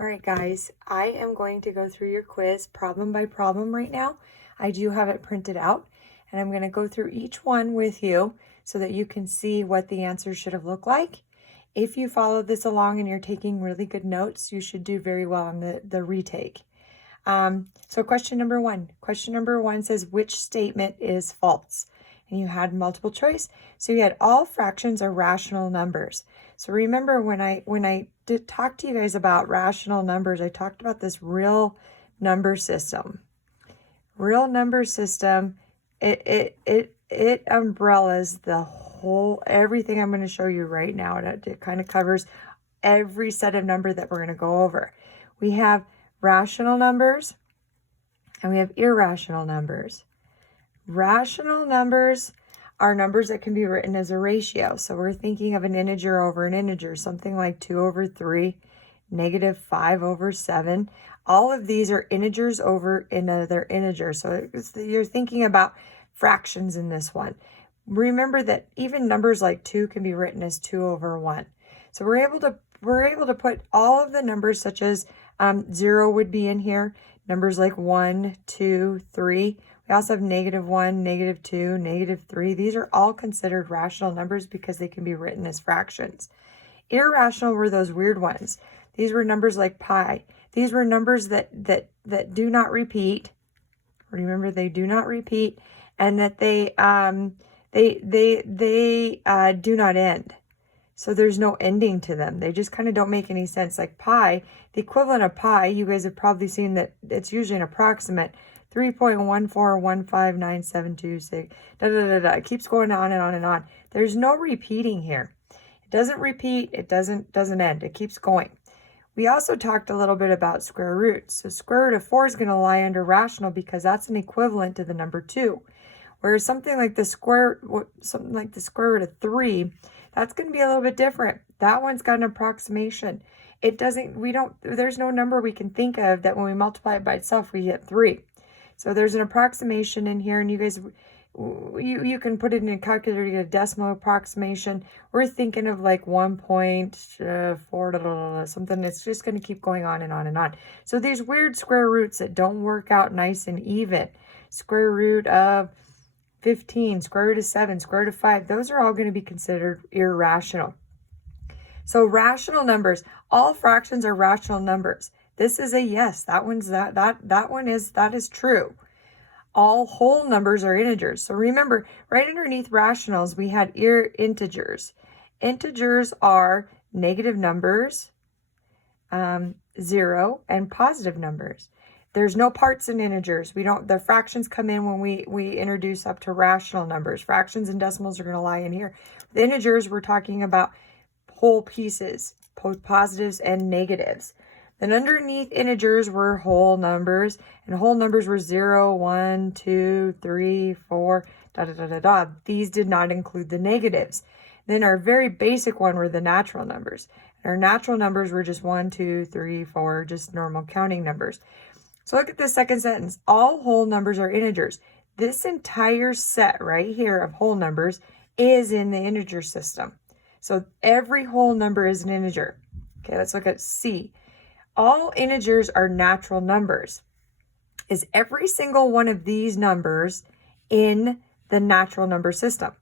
All right, guys, I am going to go through your quiz problem by problem right now. I do have it printed out, and I'm going to go through each one with you so that you can see what the answers should have looked like. If you follow this along and you're taking really good notes, you should do very well on the retake. So question number one. Question number one says, which statement is false? And you had multiple choice. So you had all fractions are rational numbers. So remember when I did talk to you guys about rational numbers, I talked about this real number system. Real number system, it umbrellas the whole, everything I'm going to show you right now. It kind of covers every set of number that we're going to go over. We have rational numbers and we have irrational numbers. Rational numbers are numbers that can be written as a ratio. So we're thinking of an integer over an integer, something like 2 over 3, negative 5 over 7. All of these are integers over another integer. So you're thinking about fractions in this one. Remember that even numbers like 2 can be written as 2 over 1. So we're able to put all of the numbers such as 0 would be in here. Numbers like 1, 2, 3. We also have -1, -2, -3. These are all considered rational numbers because they can be written as fractions. Irrational were those weird ones. These were numbers like pi. These were numbers that do not repeat. Remember, they do not repeat, and that they do not end. So there's no ending to them. They just kind of don't make any sense. Like pi, the equivalent of pi, you guys have probably seen that it's usually an approximate 3.1415972. It keeps going on and on and on. There's no repeating here. It doesn't repeat. It doesn't end. It keeps going. We also talked a little bit about square roots. So square root of 4 is going to lie under rational because that's an equivalent to the number 2. Whereas something like the square root of 3, that's going to be a little bit different. That one's got an approximation. There's no number we can think of that when we multiply it by itself, we get 3. So there's an approximation in here, and you guys, you can put it in a calculator to get a decimal approximation. We're thinking of like 1.4, something that's just going to keep going on and on and on. So these weird square roots that don't work out nice and even, square root of 15, square root of 7, square root of 5, those are all going to be considered irrational. So rational numbers, all fractions are rational numbers. This is a yes. That is true. All whole numbers are integers. So remember, right underneath rationals, we had integers. Integers are negative numbers, 0, and positive numbers. There's no parts in integers. The fractions come in when we introduce up to rational numbers. Fractions and decimals are going to lie in here. With integers, we're talking about whole pieces, positives and negatives. Then underneath integers were whole numbers, and whole numbers were 0, 1, 2, 3, 4, These did not include the negatives. Then our very basic one were the natural numbers. And our natural numbers were just 1, 2, 3, 4, just normal counting numbers. So look at the second sentence. All whole numbers are integers. This entire set right here of whole numbers is in the integer system. So every whole number is an integer. Okay, let's look at C. All integers are natural numbers. Is every single one of these numbers in the natural number system?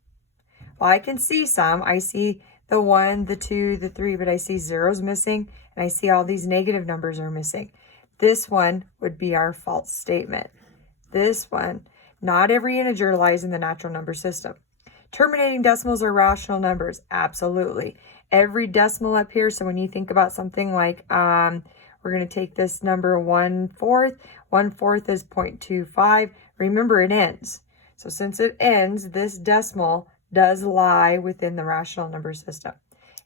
Well, I can see some. I see the 1, the 2, the 3, but I see zeros missing, and I see all these negative numbers are missing. This one would be our false statement. This one, not every integer lies in the natural number system. Terminating decimals are rational numbers. Absolutely. Every decimal up here, so when you think about something like, we're going to take this number 1/4. 1/4 is 0.25. Remember, it ends. So since it ends, this decimal does lie within the rational number system.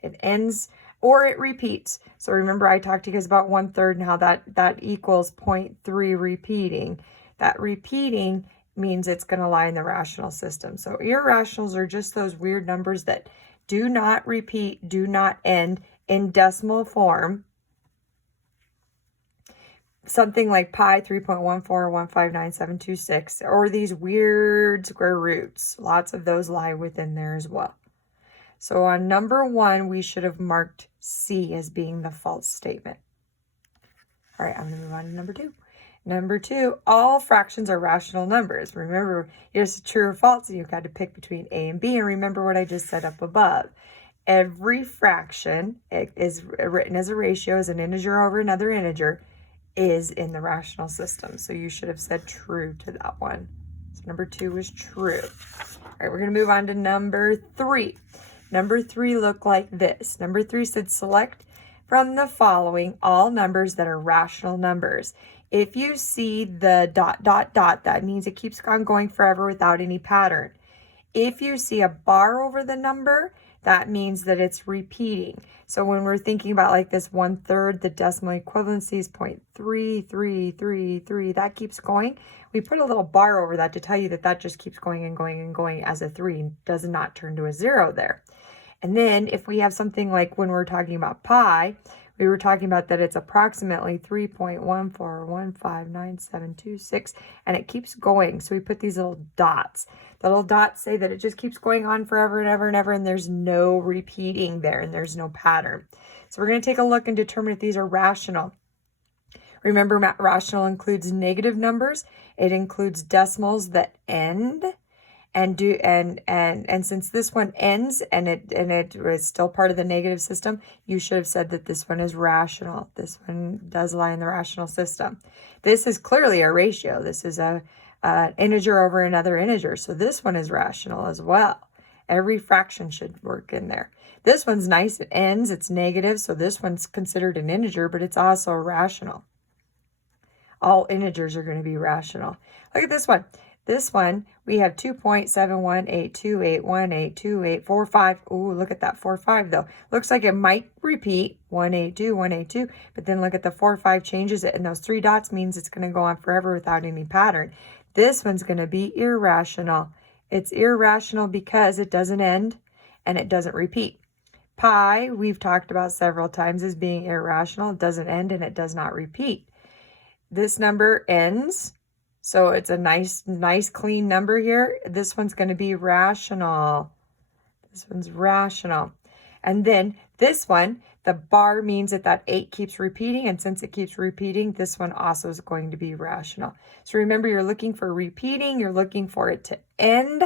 It ends or it repeats. So remember, I talked to you guys about 1/3 and how that equals 0.3 repeating. That repeating means it's going to lie in the rational system. So irrationals are just those weird numbers that do not repeat, do not end in decimal form. Something like pi 3.14159.726, or these weird square roots. Lots of those lie within there as well. So on number 1, we should have marked C as being the false statement. All right, I'm going to move on to number 2. Number 2, all fractions are rational numbers. Remember, here's true or false, and you've got to pick between A and B. And remember what I just said up above. Every fraction is written as a ratio, as an integer over another integer, is in the rational system. So you should have said true to that one. So number 2 was true. All right, we're going to move on to number 3. Number 3 looked like this. Number 3 said select from the following all numbers that are rational numbers. If you see the ... that means it keeps on going forever without any pattern. If you see a bar over the number, that means that it's repeating. So when we're thinking about like this 1/3, the decimal equivalency is 0.3333. That keeps going. We put a little bar over that to tell you that that just keeps going and going and going as a 3, does not turn to a 0 there. And then if we have something like when we're talking about pi, we were talking about that it's approximately 3.14159726, and it keeps going. So we put these little dots. The little dots say that it just keeps going on forever and ever and ever, and there's no repeating there, and there's no pattern. So we're going to take a look and determine if these are rational. Remember, rational includes negative numbers. It includes decimals that end. And since this one ends and it was still part of the negative system, you should have said that this one is rational. This one does lie in the rational system. This is clearly a ratio. This is an integer over another integer. So this one is rational as well. Every fraction should work in there. This one's nice. It ends. It's negative. So this one's considered an integer, but it's also rational. All integers are going to be rational. Look at this one. This one, we have 2.718281828845. Ooh, look at that 45 though. Looks like it might repeat 182, 182, but then look at the 45 changes it, and those 3 dots means it's going to go on forever without any pattern. This one's going to be irrational. It's irrational because it doesn't end and it doesn't repeat. Pi, we've talked about several times as being irrational. It doesn't end and it does not repeat. This number ends. So it's a nice clean number here. This one's going to be rational. This one's rational. And then this one, the bar means that 8 keeps repeating. And since it keeps repeating, this one also is going to be rational. So remember, you're looking for repeating. You're looking for it to end.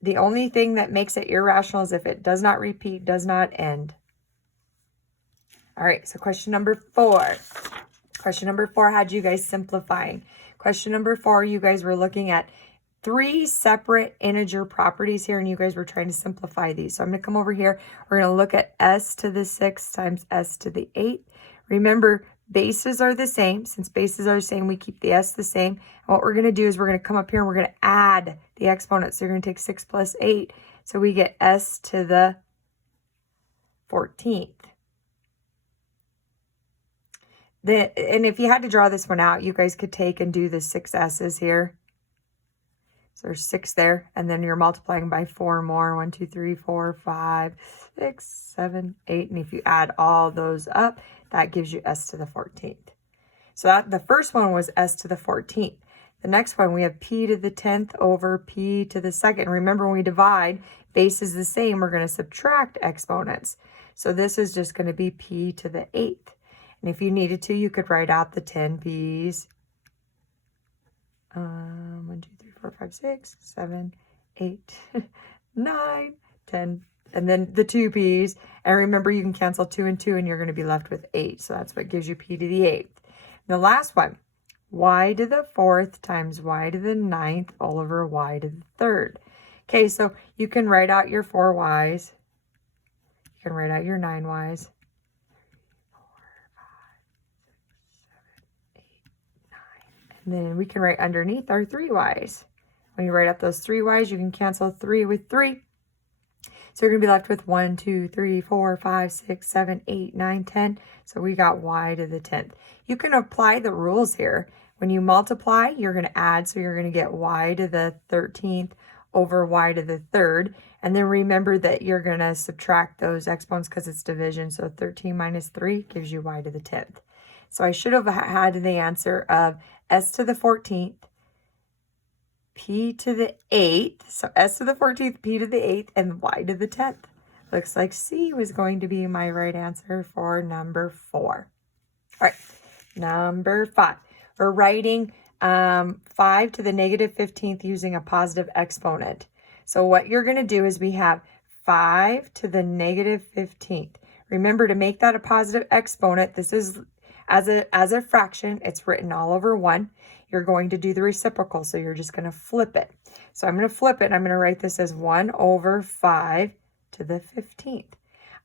The only thing that makes it irrational is if it does not repeat, does not end. All right, so question number 4. Question number 4 had you guys simplifying. Question number 4, you guys were looking at 3 separate integer properties here, and you guys were trying to simplify these. So I'm going to come over here. We're going to look at s to the 6 times s to the 8. Remember, bases are the same. Since bases are the same, we keep the s the same. And what we're going to do is we're going to come up here and we're going to add the exponents. So you're going to take 6 plus 8. So we get s to the 14th. And if you had to draw this one out, you guys could take and do the 6 s's here. So there's 6 there, and then you're multiplying by 4 more. 1, 2, 3, 4, 5, 6, 7, 8. And if you add all those up, that gives you s to the 14th. So the first one was s to the 14th. The next one, we have p to the 10th over p to the 2nd. Remember, when we divide, base is the same. We're going to subtract exponents. So this is just going to be p to the 8th. And if you needed to, you could write out the 10 p's. 1, 2, 3, 4, 5, 6, 7, 8, 9, 10, and then the 2 p's. And remember, you can cancel 2 and 2, and you're going to be left with 8. So that's what gives you p to the 8th. The last one, y to the 4th times y to the 9th all over y to the 3rd. Okay, so you can write out your 4 y's. You can write out your 9 y's. And then we can write underneath our 3 y's. When you write out those 3 y's, you can cancel 3 with 3. So you're going to be left with 1, 2, 3, 4, 5, 6, 7, 8, 9, 10. So we got y to the 10th. You can apply the rules here. When you multiply, you're going to add. So you're going to get y to the 13th over y to the 3rd. And then remember that you're going to subtract those exponents because it's division. So 13 minus 3 gives you y to the 10th. So I should have had the answer of s to the 14th, p to the 8th, so s to the 14th, p to the 8th, and y to the 10th. Looks like C was going to be my right answer for number 4. All right, Number 5. We're writing 5 to the negative 15th using a positive exponent. So what you're going to do is we have 5 to the negative 15th. Remember to make that a positive exponent. This is as a fraction. It's written all over 1. You're going to do the reciprocal. So you're just going to flip it. So I'm going to flip it and I'm going to write this as 1 over 5 to the 15th.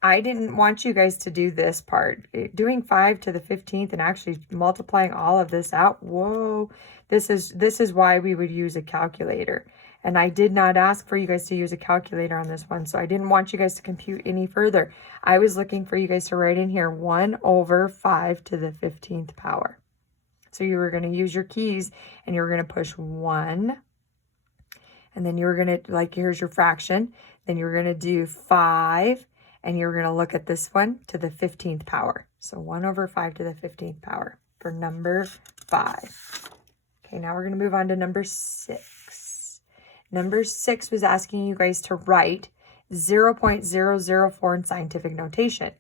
I didn't want you guys to do this part. Doing 5 to the 15th and actually multiplying all of this out. Whoa. This is why we would use a calculator. And I did not ask for you guys to use a calculator on this one. So I didn't want you guys to compute any further. I was looking for you guys to write in here 1 over 5 to the 15th power. So you were going to use your keys and you were going to push 1. And then you were going to, like, here's your fraction. Then you're going to do 5. And you're going to look at this one to the 15th power. So 1 over 5 to the 15th power for number 5. Okay, now we're going to move on to number 6. Number 6 was asking you guys to write 0.004 in scientific notation.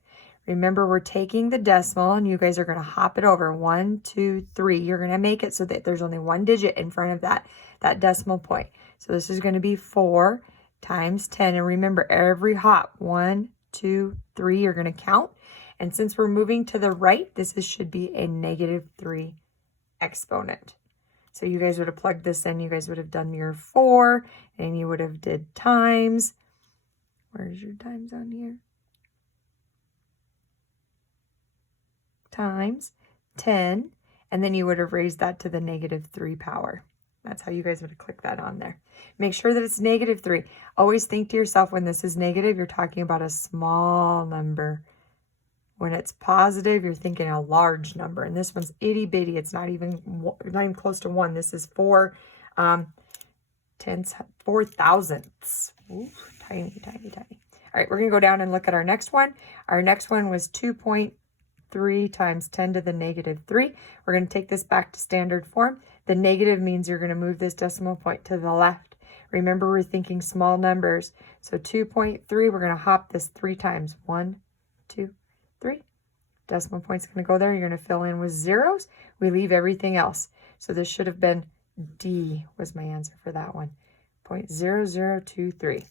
Remember, we're taking the decimal and you guys are going to hop it over. 1, 2, 3. You're going to make it so that there's only one digit in front of that decimal point. So this is going to be 4 times 10. And remember, every hop, 1, 2, 3, you're going to count. And since we're moving to the right, should be a -3 exponent. So you guys would have plugged this in. You guys would have done your 4 and you would have did times. Where's your times on here? Times 10. And then you would have raised that to the -3 power. That's how you guys would have clicked that on there. Make sure that it's -3. Always think to yourself, when this is negative, you're talking about a small number. When it's positive, you're thinking a large number. And this one's itty bitty. It's not even close to 1. This is 4 thousandths. Ooh, tiny, tiny, tiny. All right, we're going to go down and look at our next one. Our next one was 2.3 times 10 to the -3. We're going to take this back to standard form. The negative means you're going to move this decimal point to the left. Remember, we're thinking small numbers. So 2.3, we're going to hop this 3 times. 1, 2, 3. Decimal point's going to go there. You're going to fill in with zeros. We leave everything else. So this should have been D was my answer for that one. 0.0023.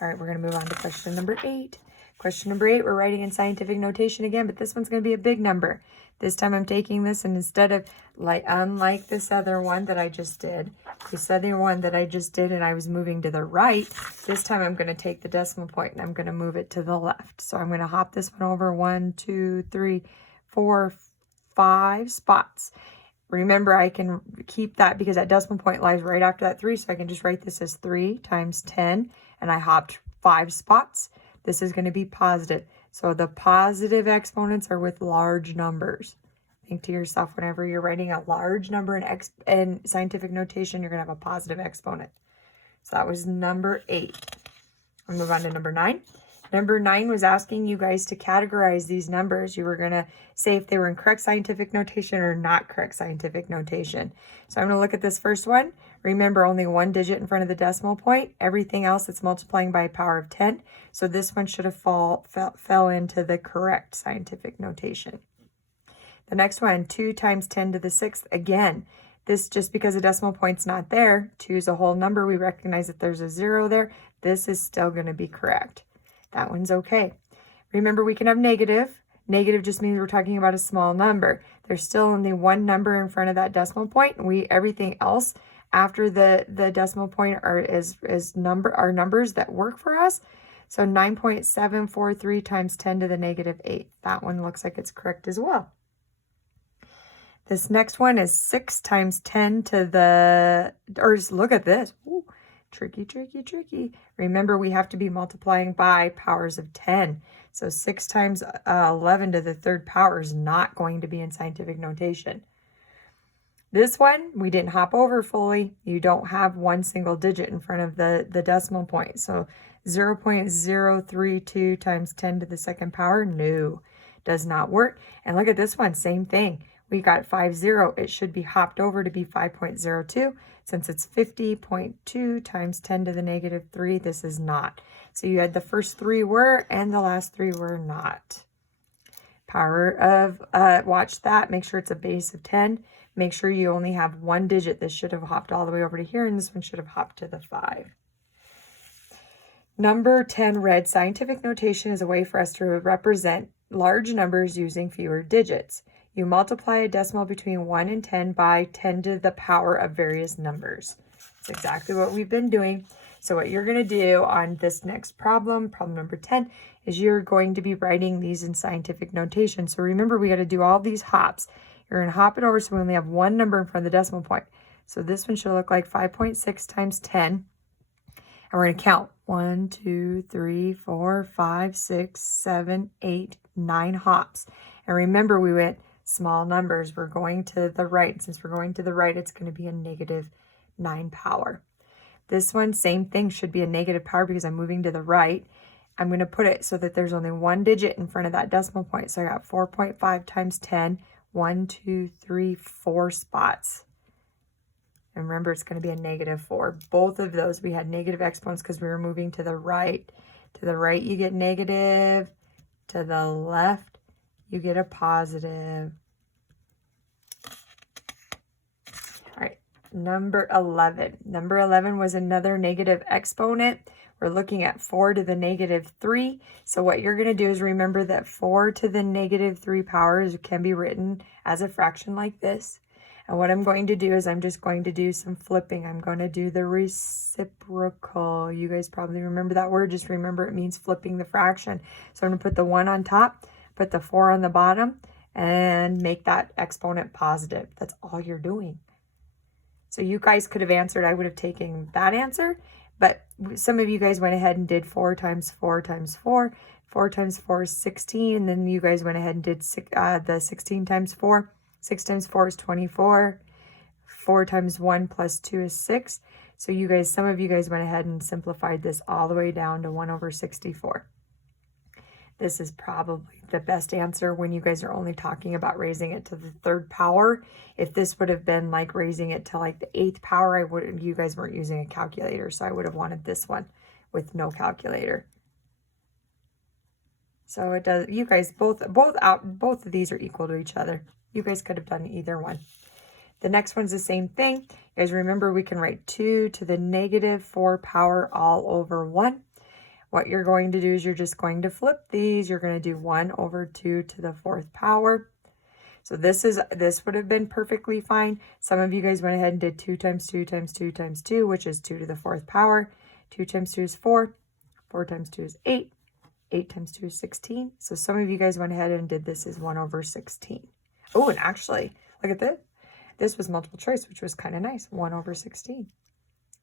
All right, we're going to move on to question number 8. Question number 8, we're writing in scientific notation again, but this one's going to be a big number. This time I'm taking this, and instead of, unlike this other one that I just did, and I was moving to the right, this time I'm going to take the decimal point and I'm going to move it to the left. So I'm going to hop this one over 1, 2, 3, 4, 5 spots. Remember, I can keep that because that decimal point lies right after that 3, so I can just write this as 3 times 10, and I hopped 5 spots. This is going to be positive. So the positive exponents are with large numbers. Think to yourself, whenever you're writing a large number in scientific notation, you're going to have a positive exponent. So that was number 8. I'll move on to number 9. Number 9 was asking you guys to categorize these numbers. You were going to say if they were in correct scientific notation or not correct scientific notation. So I'm going to look at this first one. Remember, only one digit in front of the decimal point. Everything else, it's multiplying by a power of 10. So this one should have fell into the correct scientific notation. The next one, 2 times 10 to the 6th. Again, this, just because the decimal point's not there, 2 is a whole number. We recognize that there's a 0 there. This is still going to be correct. That one's okay. Remember, we can have negative. Negative just means we're talking about a small number. There's still only one number in front of that decimal point. Everything else after the decimal point are numbers that work for us. So 9.743 times 10 to the -8. That one looks like it's correct as well. This next one is 6 times 10 to the, or just look at this. Ooh, tricky, tricky, tricky. Remember, we have to be multiplying by powers of 10. So 6 times 11 to the 3rd power is not going to be in scientific notation. This one, we didn't hop over fully. You don't have one single digit in front of the decimal point. So 0.032 times 10 to the 2nd power, no, does not work. And look at this one, same thing. We got 50. It should be hopped over to be 5.02. Since it's 50.2 times 10 to the -3, this is not. So you had the first 3 were, and the last 3 were not. Power of, watch that. Make sure it's a base of 10. Make sure you only have one digit. This should have hopped all the way over to here, and this one should have hopped to the 5. Number 10 read, scientific notation is a way for us to represent large numbers using fewer digits. You multiply a decimal between 1 and 10 by 10 to the power of various numbers. That's exactly what we've been doing. So what you're going to do on this next problem, problem number 10, is you're going to be writing these in scientific notation. So remember, we got to do all these hops. You're going to hop it over so we only have one number in front of the decimal point. So this one should look like 5.6 times 10. And we're going to count 1, 2, 3, 4, 5, 6, 7, 8, 9 hops. And remember, we went small numbers. We're going to the right. Since we're going to the right, it's going to be a negative 9 power. This one, same thing, should be a negative power because I'm moving to the right. I'm going to put it so that there's only one digit in front of that decimal point. So I got 4.5 times 10. 1, 2, 3, 4 spots. And remember, it's going to be a negative 4. Both of those, we had negative exponents because we were moving to the right. To the right, you get negative. To the left, you get a positive. All right, number 11. Number 11 was another negative exponent. We're looking at 4 to the negative 3. So what you're going to do is remember that 4 to the negative 3 powers can be written as a fraction like this. And what I'm going to do is I'm just going to do some flipping. I'm going to do the reciprocal. You guys probably remember that word. Just remember it means flipping the fraction. So I'm going to put the 1 on top, put the 4 on the bottom, and make that exponent positive. That's all you're doing. So you guys could have answered. I would have taken that answer. But some of you guys went ahead and did 4 times 4 times 4. 4 times 4 is 16. And then you guys went ahead and did the 16 times 4. 6 times 4 is 24. 4 times 1 plus 2 is 6. So you guys, some of you guys went ahead and simplified this all the way down to 1 over 64. This is probably the best answer when you guys are only talking about raising it to the 3rd power. If this would have been like raising it to like the 8th power, you guys weren't using a calculator, so I would have wanted this one with no calculator. So it does. You guys both of these are equal to each other. You guys could have done either one. The next one's the same thing. You guys remember we can write 2 to the negative 4 power all over 1. What you're going to do is you're just going to flip these. You're going to do 1 over 2 to the 4th power. So this would have been perfectly fine. Some of you guys went ahead and did 2 times 2 times 2 times 2, which is 2 to the 4th power. 2 times 2 is 4. 4 times 2 is 8. 8 times 2 is 16. So some of you guys went ahead and did this as 1 over 16. Oh, and actually, look at this. This was multiple choice, which was kind of nice. 1 over 16.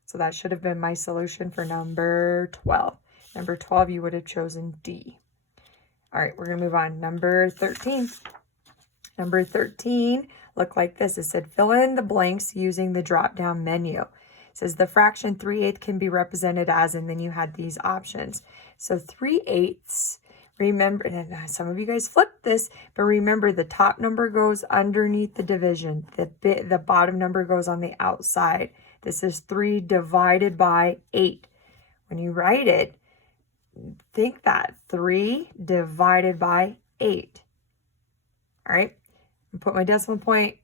So that should have been my solution for number 12. Number 12, you would have chosen D. All right, we're going to move on. Number 13. Number 13 looked like this. It said, fill in the blanks using the drop-down menu. It says the fraction 3/8 can be represented as, and then you had these options. So 3/8, remember, and some of you guys flipped this, but remember the top number goes underneath the division. The bottom number goes on the outside. This is 3 divided by 8. When you write it, think that 3 divided by 8. All right, and put my decimal point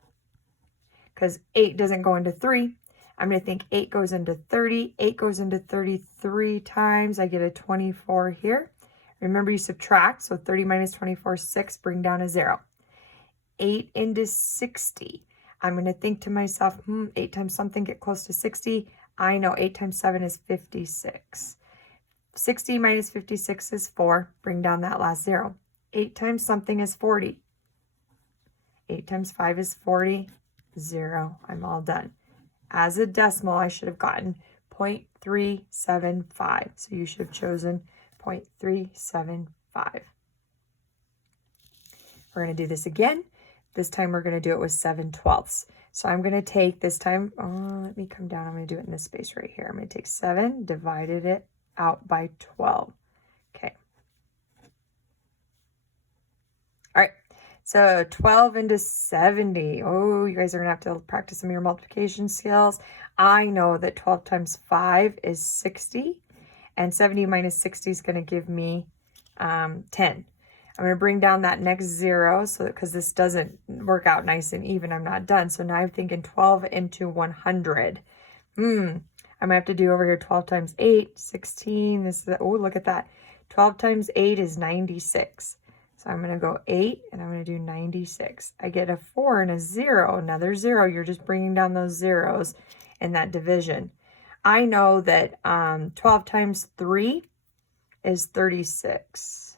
because 8 doesn't go into 3. I'm going to think 8 goes into 30. 8 goes into 33 times. I get a 24 here. Remember, you subtract. So 30 minus 24 is 6. Bring down a 0. 8 into 60. I'm going to think to myself, 8 times something, get close to 60. I know 8 times 7 is 56. 60 minus 56 is 4. Bring down that last 0. 8 times something is 40. 8 times 5 is 40. 0. I'm all done. As a decimal, I should have gotten 0.375. So you should have chosen 0.375. We're going to do this again. This time we're going to do it with 7/12. So I'm going to take this time, let me come down. I'm going to do it in this space right here. I'm going to take 7, divided it out by 12. Okay. All right. So 12 into 70. Oh, you guys are going to have to practice some of your multiplication skills. I know that 12 times 5 is 60. And 70 minus 60 is going to give me 10. I'm going to bring down that next 0, so because this doesn't work out nice and even, I'm not done. So now I'm thinking 12 into 100. I'm going to have to do over here 12 times 8, 16. This is, oh, look at that. 12 times 8 is 96. So I'm going to go 8, and I'm going to do 96. I get a 4 and a 0, another 0. You're just bringing down those zeros in that division. I know that 12 times 3 is 36.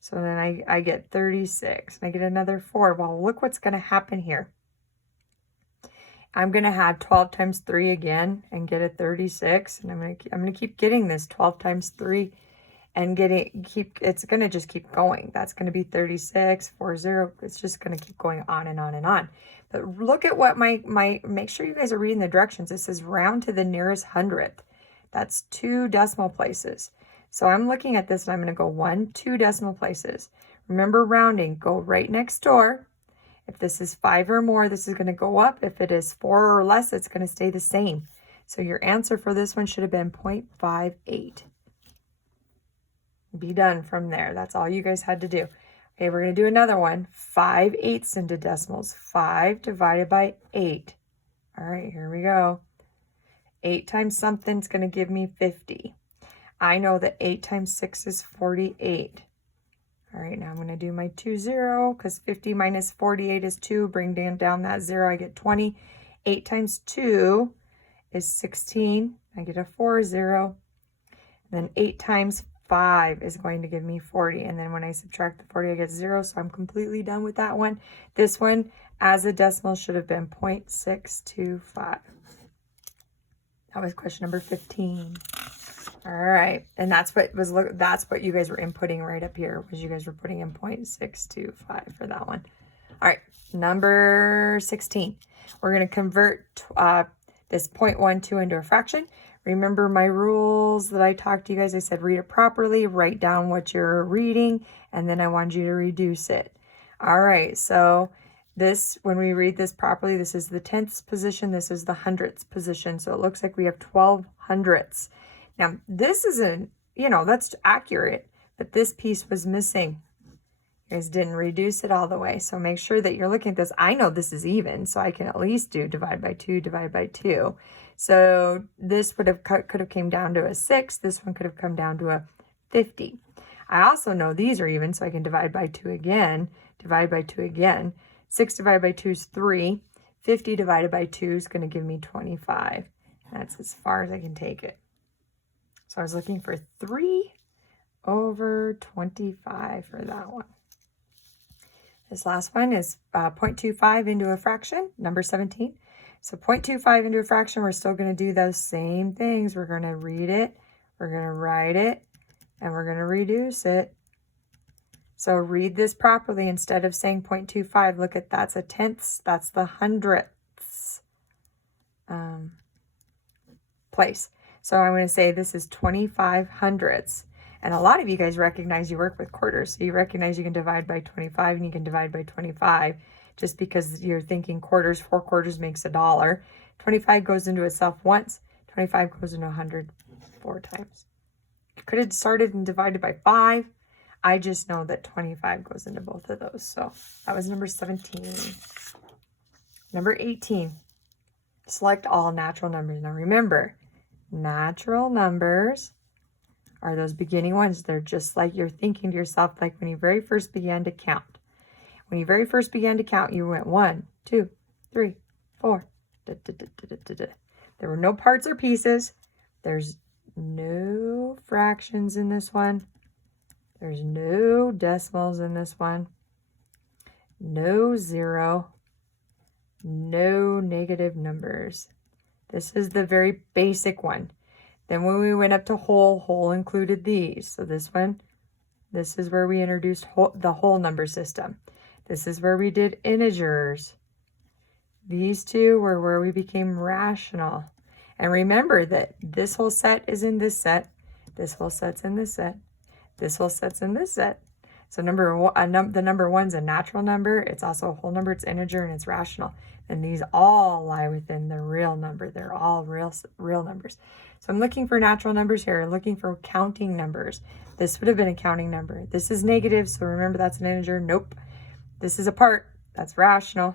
So then I get 36, and I get another 4. Well, look what's going to happen here. I'm going to have 12 times 3 again and get a 36, and I'm going to keep getting this 12 times 3 and it's going to just keep going. That's going to be 36, 40. It's just going to keep going on and on and on. But look at what make sure you guys are reading the directions. It says round to the nearest hundredth. That's 2 decimal places. So I'm looking at this, and I'm going to go 1, 2 decimal places. Remember, rounding, go right next door. If this is 5 or more, this is going to go up. If it is 4 or less, it's going to stay the same. So your answer for this one should have been 0.58. Be done from there. That's all you guys had to do. Okay, we're going to do another one. 5/8 into decimals. 5 divided by 8. All right, here we go. 8 times something's going to give me 50. I know that 8 times 6 is 48. All right, now I'm going to do my 2, 0, because 50 minus 48 is 2. Bring down that 0, I get 20. 8 times 2 is 16. I get a 4, 0. And then 8 times 5 is going to give me 40. And then when I subtract the 40, I get 0. So I'm completely done with that one. This one, as a decimal, should have been 0.625. That was question number 15. All right, and that's what you guys were inputting right up here, was you guys were putting in 0.625 for that one. All right, number 16. We're going to convert this 0.12 into a fraction. Remember my rules that I talked to you guys. I said read it properly, write down what you're reading, and then I wanted you to reduce it. All right, so this, when we read this properly, this is the tenths position, this is the hundredths position. So it looks like we have 12 hundredths. Now, this isn't, that's accurate, but this piece was missing. You guys didn't reduce it all the way. So make sure that you're looking at this. I know this is even, so I can at least do divide by 2, divide by 2. So this could have came down to a 6. This one could have come down to a 50. I also know these are even, so I can divide by 2 again, divide by 2 again. 6 divided by 2 is 3. 50 divided by 2 is going to give me 25. That's as far as I can take it. So I was looking for 3/25 for that one. This last one is 0.25 into a fraction, number 17. So 0.25 into a fraction, we're still going to do those same things. We're going to read it, we're going to write it, and we're going to reduce it. So read this properly. Instead of saying 0.25, look at that's a tenths, that's the hundredths place. So I'm going to say this is 25 hundredths. And a lot of you guys recognize you work with quarters. So you recognize you can divide by 25 and you can divide by 25 just because you're thinking quarters. 4 quarters makes $1. 25 goes into itself once. 25 goes into 100 4 times. You could have started and divided by 5. I just know that 25 goes into both of those. So that was number 17. Number 18. Select all natural numbers. Now remember, natural numbers are those beginning ones. They're just like you're thinking to yourself, like when you very first began to count. When you very first began to count, you went 1, 2, 3, 4. There were no parts or pieces. There's no fractions in this one. There's no decimals in this one. No 0. No negative numbers. This is the very basic one. Then when we went up to whole included these. So this one, this is where we introduced the whole number system. This is where we did integers. These two were where we became rational. And remember that this whole set is in this set. This whole set's in this set. This whole set's in this set. So the number one's a natural number. It's also a whole number. It's integer and it's rational. And these all lie within the real number. They're all real numbers. So I'm looking for natural numbers here. I'm looking for counting numbers. This would have been a counting number. This is negative, so remember that's an integer. Nope. This is a part. That's rational.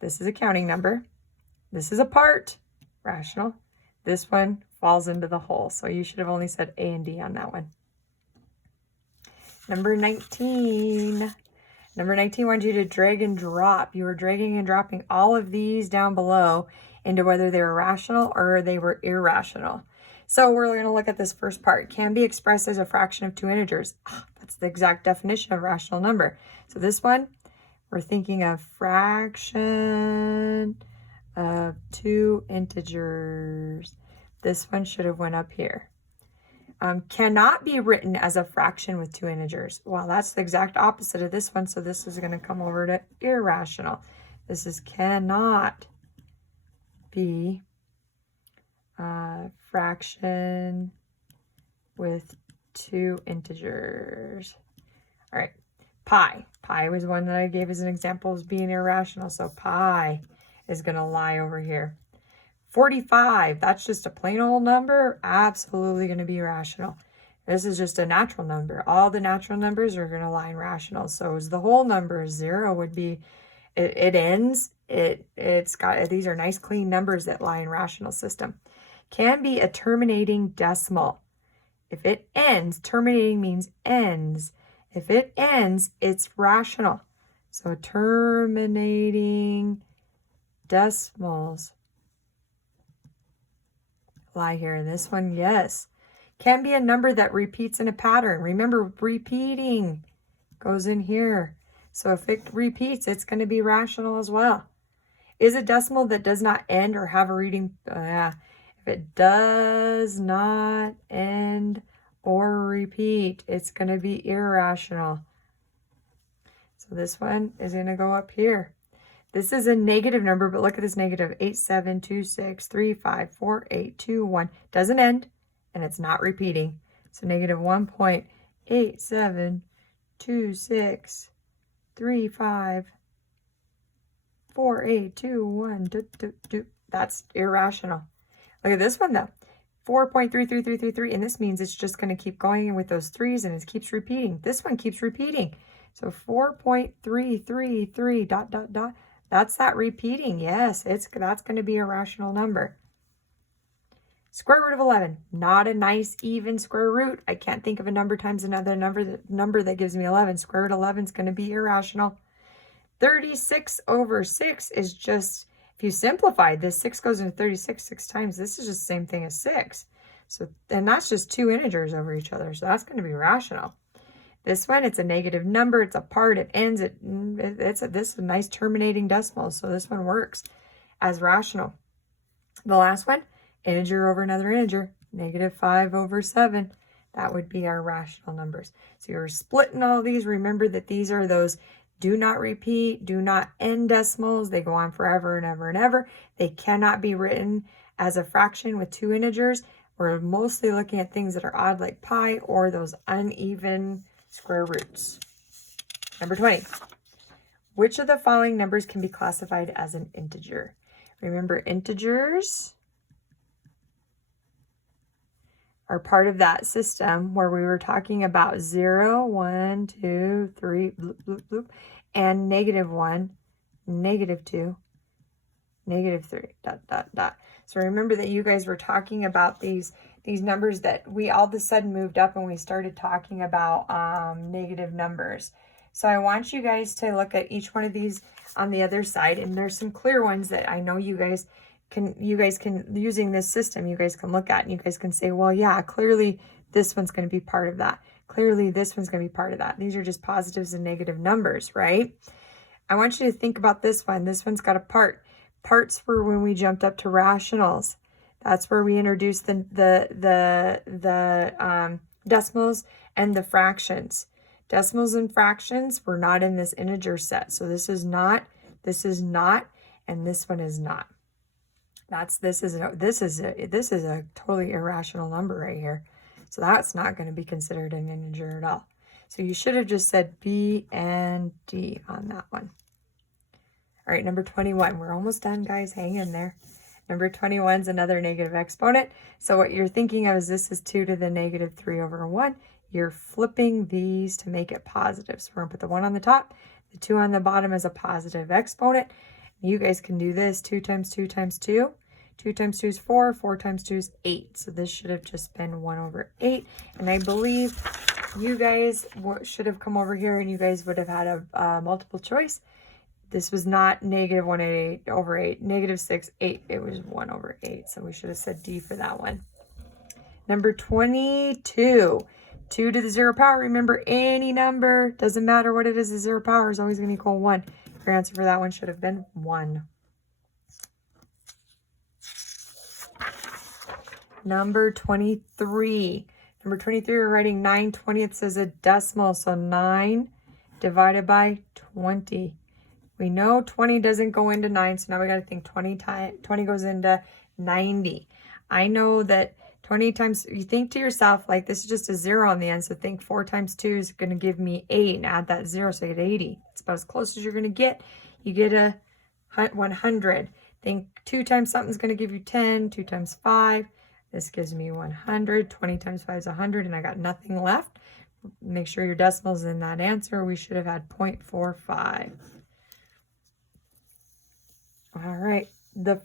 This is a counting number. This is a part. Rational. This one falls into the whole. So you should have only said A and D on that one. Number 19. Number 19 wanted you to drag and drop. You were dragging and dropping all of these down below into whether they were rational or they were irrational. So we're going to look at this first part. Can be expressed as a fraction of two integers. That's the exact definition of rational number. So this one, we're thinking of fraction of two integers. This one should have went up here. Cannot be written as a fraction with two integers. Well, that's the exact opposite of this one, so this is going to come over to irrational. This is cannot be a fraction with two integers. All right, pi. Pi was one that I gave as an example as being irrational, so pi is going to lie over here. 45, that's just a plain old number, absolutely going to be rational. This is just a natural number. All the natural numbers are going to lie in rational. So is the whole number. 0 would be, it ends, it's got, these are nice clean numbers that lie in rational system. Can be a terminating decimal. If it ends, terminating means ends. If it ends, it's rational. So terminating decimals lie here. This one, yes. Can be a number that repeats in a pattern. Remember, repeating goes in here. So if it repeats, it's going to be rational as well. Is a decimal that does not end or have a reading. If it does not end or repeat, it's going to be irrational. So this one is going to go up here. This is a negative number, but look at this negative. 8, 7, 2, 6, 3, 5, 4, 8, 2, 1. Doesn't end, and it's not repeating. So negative 1.87, 2, 6, 3, 5, 4, 8, 2, 1. That's irrational. Look at this one, though. 4.33333, and this means it's just going to keep going with those threes, and it keeps repeating. This one keeps repeating. So 4.333 ... That's that repeating. Yes, that's going to be a rational number. Square root of 11. Not a nice even square root. I can't think of a number times another number that gives me 11. Square root of 11 is going to be irrational. 36 over 6 is just, if you simplify this, 6 goes into 36 6 times. This is just the same thing as 6. So, and that's just two integers over each other. So that's going to be rational. This one, it's a negative number. It's a part. It ends. This is a nice terminating decimal. So this one works as rational. The last one, integer over another integer. Negative 5 over 7. That would be our rational numbers. So you're splitting all these. Remember that these are those do not repeat, do not end decimals. They go on forever and ever and ever. They cannot be written as a fraction with two integers. We're mostly looking at things that are odd like pi or those uneven square roots. Number 20. Which of the following numbers can be classified as an integer? Remember, integers are part of that system where we were talking about 0, 1, 2, 3, bloop, bloop, bloop, and -1, -2, -3, ... So remember that you guys were talking about these numbers that we all of a sudden moved up and we started talking about negative numbers. So I want you guys to look at each one of these on the other side, and there's some clear ones that I know you guys can using this system, you guys can look at and you guys can say, well, yeah, clearly this one's going to be part of that. Clearly this one's going to be part of that. These are just positives and negative numbers, right? I want you to think about this one. This one's got a part. Parts were when we jumped up to rationals. That's where we introduced the decimals and the fractions. Decimals and fractions were not in this integer set. So this is not, and this one is not. This is a totally irrational number right here. So that's not going to be considered an integer at all. So you should have just said B and D on that one. All right, number 21. We're almost done, guys. Hang in there. Number 21 is another negative exponent. So what you're thinking of is this is 2 to the negative 3 over 1. You're flipping these to make it positive. So we're going to put the 1 on the top, the 2 on the bottom as a positive exponent. You guys can do this. 2 times 2 times 2. 2 times 2 is 4. 4 times 2 is 8. So this should have just been 1 over 8. And I believe you guys should have come over here and you guys would have had a multiple choice. This was not negative 1 over 8, negative 6, 8. It was 1 over 8. So we should have said D for that one. Number 22. 2 to the 0 power. Remember, any number, doesn't matter what it is, the 0 power is always going to equal 1. Your answer for that one should have been 1. Number 23. Number 23, we're writing 9/20ths as a decimal. So 9 divided by 20. We know 20 doesn't go into 9, so now we got to think 20 goes into 90. I know that 20 times, you think to yourself, like this is just a 0 on the end, so think 4 times 2 is going to give me 8, and add that 0, so you get 80. It's about as close as you're going to get. You get a 100. Think 2 times something's going to give you 10, 2 times 5. This gives me 100. 20 times 5 is 100, and I got nothing left. Make sure your decimal's in that answer. We should have had 0.45. All right,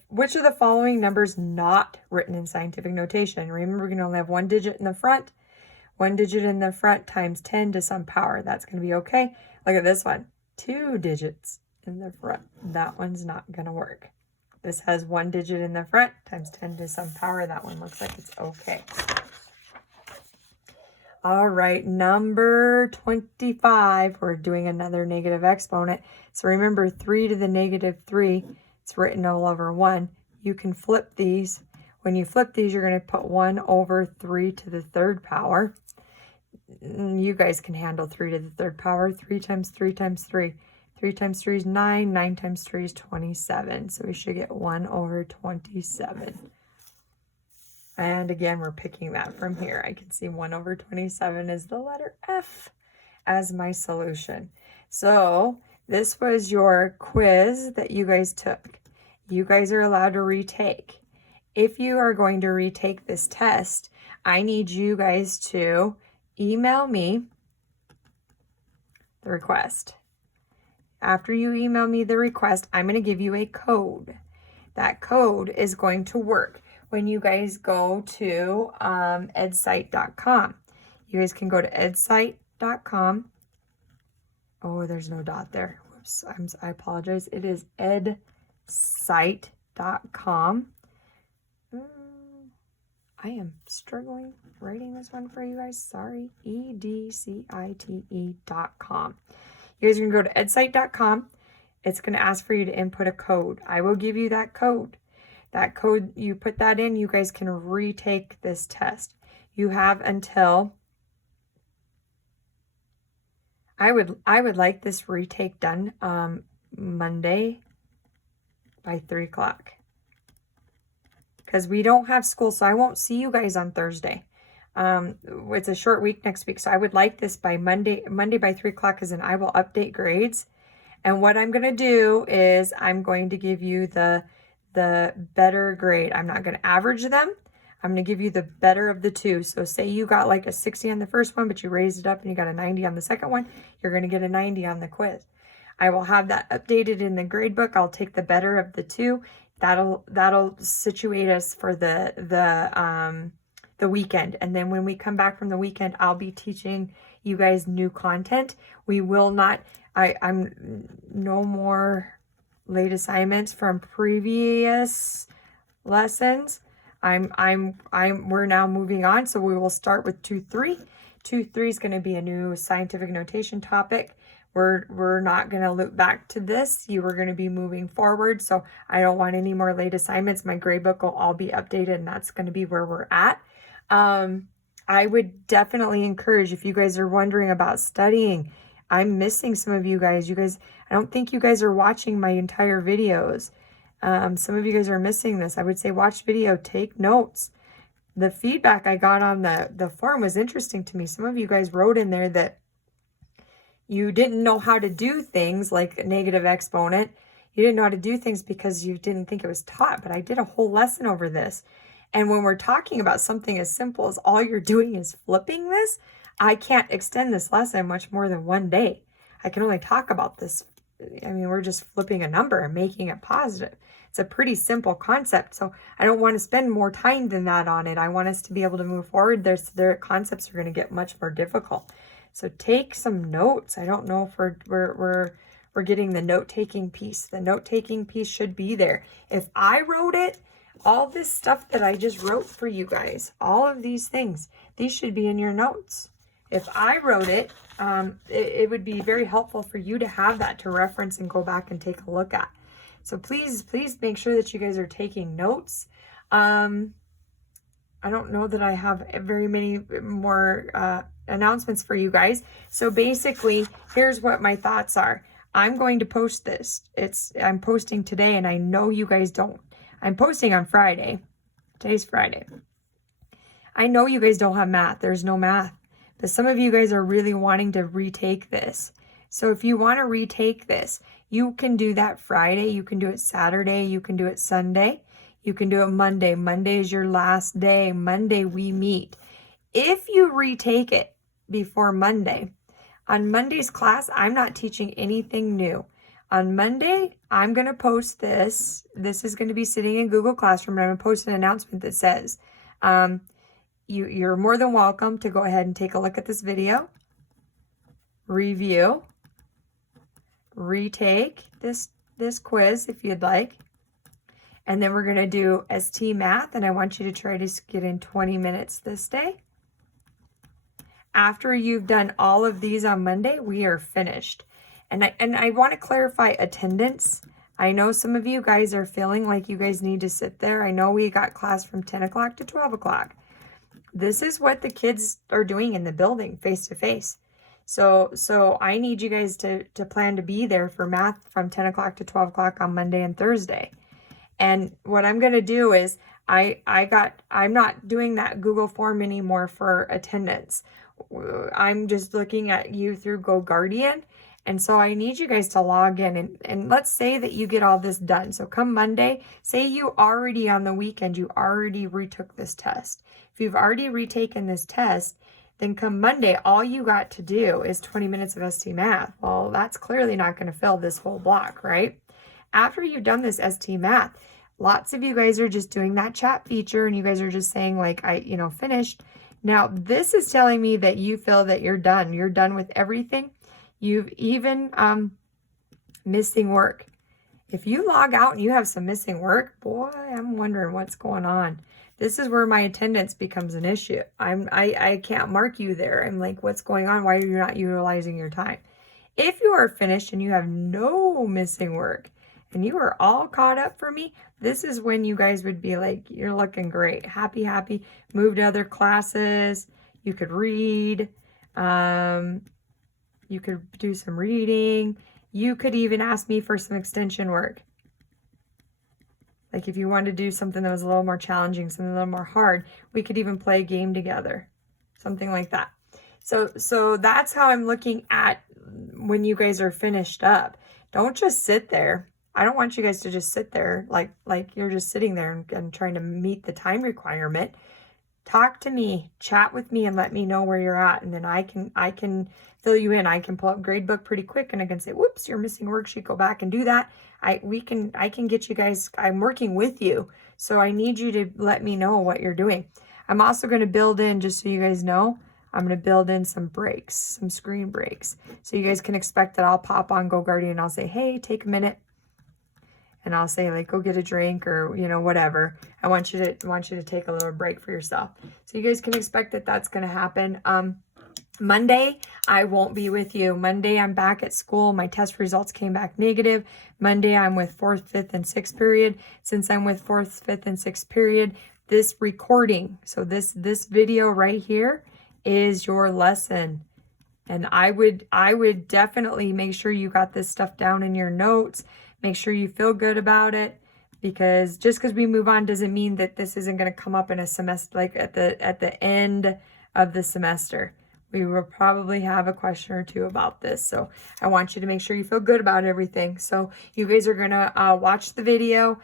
which of the following numbers not written in scientific notation? Remember, we can only have one digit in the front. One digit in the front times 10 to some power. That's going to be okay. Look at this one. 2 digits in the front. That one's not going to work. This has 1 digit in the front times 10 to some power. That one looks like it's okay. All right, number 25. We're doing another negative exponent. So remember, 3 to the negative 3. It's written all over 1. You can flip these. When you flip these, you're going to put 1 over 3 to the 3rd power. You guys can handle 3 to the 3rd power. 3 times 3 times 3. 3 times 3 is 9. 9 times 3 is 27. So we should get 1 over 27. And again, we're picking that from here. I can see 1 over 27 is the letter F as my solution. So this was your quiz that you guys took. You guys are allowed to retake. If you are going to retake this test, I need you guys to email me the request. After you email me the request, I'm going to give you a code. That code is going to work when you guys go to edsite.com. You guys can go to edsite.com. Oh, there's no dot there. Whoops, I apologize. It is edsite.com. I am struggling writing this one for you guys. Sorry. edsite.com. You guys are going to go to edsite.com. It's going to ask for you to input a code. I will give you that code. That code, you put that in, you guys can retake this test. You have until, I would like this retake done Monday by 3 o'clock. Because we don't have school, so I won't see you guys on Thursday. It's a short week next week, so I would like this by Monday by 3 o'clock, because then I will update grades. And what I'm going to do is I'm going to give you the better grade. I'm not going to average them. I'm going to give you the better of the two. So say you got like a 60 on the first one, but you raised it up and you got a 90 on the second one, you're going to get a 90 on the quiz. I will have that updated in the grade book. I'll take the better of the two. That'll situate us for the weekend. And then when we come back from the weekend, I'll be teaching you guys new content. We will not, I'm no more late assignments from previous lessons. We're now moving on. So we will start with 2-3. 2-3 is going to be a new scientific notation topic. We're not going to loop back to this. You are going to be moving forward. So I don't want any more late assignments. My grade book will all be updated, and that's going to be where we're at. I would definitely encourage, if you guys are wondering about studying, I'm missing some of you guys. I don't think you guys are watching my entire videos. Some of you guys are missing this. I would say watch video, take notes. The feedback I got on the forum was interesting to me. Some of you guys wrote in there that You didn't know how to do things like a negative exponent. You didn't know how to do things because you didn't think it was taught, but I did a whole lesson over this. And when we're talking about something as simple as all you're doing is flipping this, I can't extend this lesson much more than one day. I can only talk about this. I mean, we're just flipping a number and making it positive. It's a pretty simple concept. So I don't want to spend more time than that on it. I want us to be able to move forward. Their concepts are going to get much more difficult. So take some notes. I don't know if we're getting the note-taking piece. The note-taking piece should be there. If I wrote it, all this stuff that I just wrote for you guys, all of these things, these should be in your notes. If I wrote it, it would be very helpful for you to have that to reference and go back and take a look at. So please make sure that you guys are taking notes. I don't know that I have very many more announcements for you guys. So basically, here's what my thoughts are. I'm going to post this. I'm posting today, and I know you guys don't. I'm posting on Friday. Today's Friday. I know you guys don't have math. There's no math. But some of you guys are really wanting to retake this. So if you want to retake this, you can do that Friday. You can do it Saturday. You can do it Sunday. You can do it Monday. Monday is your last day. Monday we meet. If you retake it before Monday, on Monday's class, I'm not teaching anything new. On Monday, I'm going to post this. This is going to be sitting in Google Classroom, and I'm going to post an announcement that says, you're more than welcome to go ahead and take a look at this video, review, retake this quiz if you'd like, and then we're going to do ST Math, and I want you to try to get in 20 minutes this day. After you've done all of these on Monday, we are finished. And I want to clarify attendance. I know some of you guys are feeling like you guys need to sit there. I know we got class from 10 o'clock to 12 o'clock. This is what the kids are doing in the building face to face. So I need you guys to plan to be there for math from 10 o'clock to 12 o'clock on Monday and Thursday. And what I'm going to do is I'm not doing that Google form anymore for attendance. I'm just looking at you through GoGuardian. And so I need you guys to log in and let's say that you get all this done. So come Monday, say you already on the weekend, you already retook this test. If you've already retaken this test, then come Monday, all you got to do is 20 minutes of ST Math. Well, that's clearly not going to fill this whole block, right? After you've done this ST Math, lots of you guys are just doing that chat feature and you guys are just saying like, finished. Now, this is telling me that you feel that you're done. You're done with everything. You've even missing work. If you log out and you have some missing work, boy, I'm wondering what's going on. This is where my attendance becomes an issue. I can't mark you there. I'm like, what's going on? Why are you not utilizing your time? If you are finished and you have no missing work and you are all caught up for me, this is when you guys would be like, you're looking great. Happy. Move to other classes. You could read. You could do some reading. You could even ask me for some extension work. Like if you wanted to do something that was a little more challenging, something a little more hard, we could even play a game together. Something like that. So that's how I'm looking at when you guys are finished up. Don't just sit there. I don't want you guys to just sit there like you're just sitting there and trying to meet the time requirement. Talk to me, chat with me, and let me know where you're at, and then I can fill you in. I can pull up Gradebook pretty quick, and I can say, "Whoops, you're missing a worksheet. Go back and do that." I can get you guys. I'm working with you, so I need you to let me know what you're doing. I'm also going to build in, just so you guys know, I'm going to build in some breaks, some screen breaks, so you guys can expect that I'll pop on GoGuardian and I'll say, "Hey, take a minute." And I'll say like, go get a drink or, whatever. I want you to take a little break for yourself. So you guys can expect that that's going to happen. Monday, I won't be with you. Monday, I'm back at school. My test results came back negative. Monday, I'm with 4th, 5th, and 6th period. Since I'm with 4th, 5th, and 6th period, this recording, so this video right here is your lesson. And I would definitely make sure you got this stuff down in your notes. Make sure you feel good about it, because just because we move on doesn't mean that this isn't going to come up in a semester, like at the end of the semester. we will probably have a question or two about this. So I want you to make sure you feel good about everything. So you guys are going to watch the video.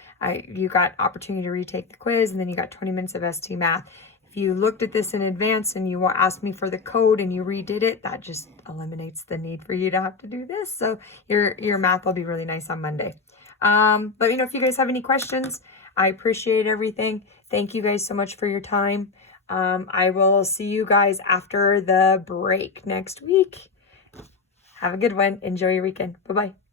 You got opportunity to retake the quiz, and then you got 20 minutes of ST math. If you looked at this in advance and you asked me for the code and you redid it, that just eliminates the need for you to have to do this. So your math will be really nice on Monday. But, if you guys have any questions, I appreciate everything. Thank you guys so much for your time. I will see you guys after the break next week. Have a good one. Enjoy your weekend. Bye-bye.